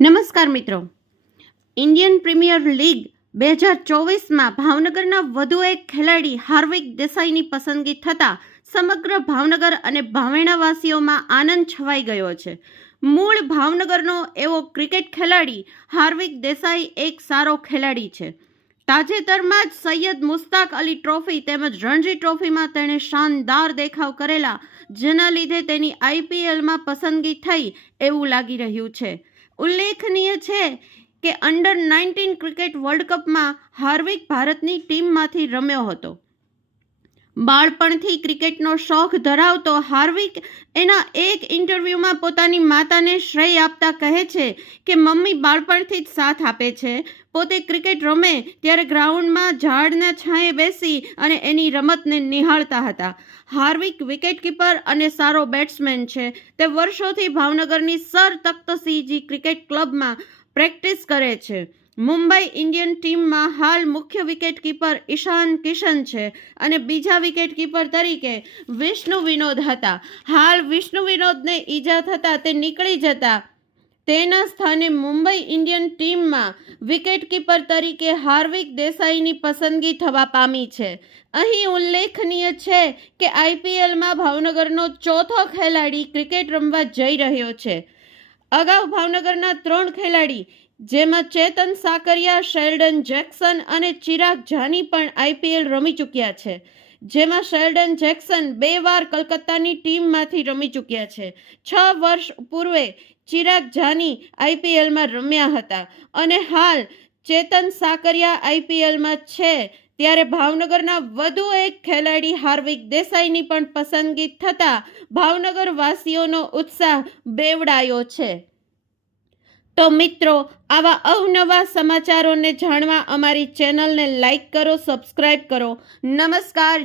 નમસ્કાર મિત્રો, Indian premier league 2024માં ભાવનગરના વધુ એક ખેલાડી હાર્વિક દેસાઈની પસંદગી થતાં સમગ્ર ભાવનગર અને ભાવેણાવાસીઓમાં આનંદ છવાઈ ગયો છે. મૂળ ભાવનગરનો એવો ક્રિકેટ ખેલાડી હાર્વિક દેસાઈ એક સારો ખેલાડી છે. તાજેતરમાં જ સૈયદ મુસ્તાક અલી ટ્રોફી તેમજ રણજી ટ્રોફીમાં તેણે શાનદાર દેખાવ કરેલા, જેના લીધે તેની આઈપીએલમાં પસંદગી થઈ એવું લાગી રહ્યું છે. ઉલ્લેખનીય છે કે અંડર-19 ક્રિકેટ વર્લ્ડ કપમાં હાર્વિક ભારતની ટીમમાંથી રમ્યો હતો. બાળપણથી ક્રિકેટનો શોખ ધરાવતો હાર્વિક એના એક ઇન્ટરવ્યૂમાં પોતાની માતાને શ્રેય આપતા કહે છે કે મમ્મી બાળપણથી જ સાથ આપે છે. પોતે ક્રિકેટ રમે ત્યારે ગ્રાઉન્ડમાં ઝાડના છાંયે બેસી અને એની રમતને નિહાળતા હતા. હાર્વિક વિકેટકીપર અને સારો બેટ્સમેન છે. તે વર્ષોથી ભાવનગરની સર તખ્તસિંહજી ક્રિકેટ ક્લબમાં પ્રેક્ટિસ કરે છે. મુંબઈ ઇન્ડિયન ટીમમાં હાલ મુખ્ય વિકેટકીપર ઈશાન કિશન છે અને બીજા વિકેટકીપર તરીકે વિષ્ણુ વિનોદ હતા. હાલ વિષ્ણુ વિનોદને ઈજા થતાં તે નીકળી જતા તેના સ્થાને મુંબઈ ઇન્ડિયન ટીમમાં વિકેટકીપર તરીકે હાર્વિક દેસાઈની પસંદગી થવા પામી છે. અહીં ઉલ્લેખનીય છે કે આઈપીએલમાં ભાવનગરનો ચોથો ખેલાડી ક્રિકેટ રમવા જઈ રહ્યો છે. અગાઉ ભાવનગરના 3 ખેલાડી જેમાં ચેતન સાકરિયા, શેલ્ડન જેક્સન અને ચિરાગ જાની પણ આઈપીએલ રમી ચૂક્યા છે. જેમાં શેલ્ડન જેક્સન 2 વાર કલકત્તાની ટીમમાંથી રમી ચૂક્યા છે. 6 વર્ષ પૂર્વે ચિરાગ જાની આઈપીએલમાં રમ્યા હતા અને હાલ ચેતન સાકરિયા આઈપીએલમાં છે. ત્યારે ભાવનગરના વધુ એક ખેલાડી હાર્વિક દેસાઈની પણ પસંદગી થતાં ભાવનગર વાસીઓનો ઉત્સાહ બેવડાયો છે. તો મિત્રો, આવા અવનવા સમાચારોને જાણવા અમારી ચેનલને લાઈક કરો, સબસ્ક્રાઈબ કરો. નમસ્કાર.